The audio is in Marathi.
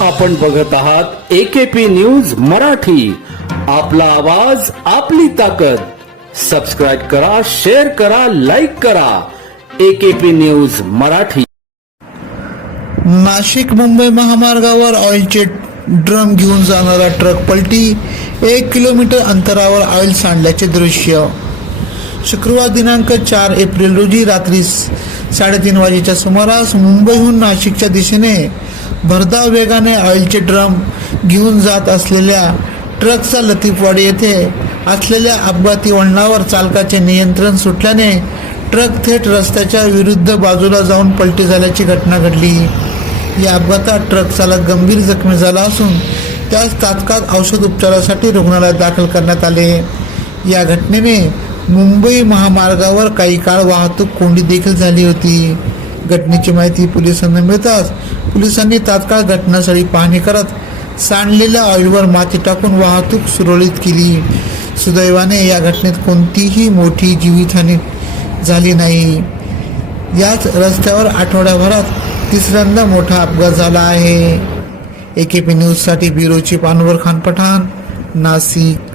आपण बघत आहात एकेपी न्यूज मराठी. आपला आवाज आपली ताकद. सबस्क्राईब करा शेअर करा लाईक करा. AKP news Marathi. Nashik Mumbai महामार्गावर ऑइलचे ड्रम घेऊन जाणारा ट्रक पलटी एक किलोमीटर अंतरावर ऑइल सांडल्याचे दृश्य. शुक्रवार दिनांक चार एप्रिल रोजी रात्री साडेतीन वाजेच्या सुमारास मुंबईहून नाशिकच्या दिशेने भरधाव वेगाने ऑइलचे ड्रम घेऊन जात असलेल्या ट्रकचा लतीफवाडी येथे असलेल्या अपघाती वळणावर चालकाचे नियंत्रण सुटल्याने ट्रक थेट रस्त्याच्या विरुद्ध बाजूला जाऊन पलटी झाल्याची घटना घडली. या अपघातात ट्रक चालक गंभीर जखमी झाला असून त्यास तात्काळ औषध उपचारासाठी रुग्णालयात दाखल करण्यात आले. या घटनेने मुंबई महामार्गावर काही काळ वाहतूक कोंडी देखील झाली होती. घटनेची माहिती पोलिसांना मिळताच पोलिसांनी तात्काळ घटनास्थळी पाहणी करत सांडलेल्या ऑइलवर माती टाकून वाहतूक सुरळीत केली. सुदैवाने या घटनेत कोणतीही मोठी जीवितहानी झाली नाही. याच रस्त्यावर आठवड्याभरात तिसऱ्यांदा मोठा अपघात झाला आहे. ए के पी न्यूजसाठी ब्युरोची पानवर खान पठाण नाशिक.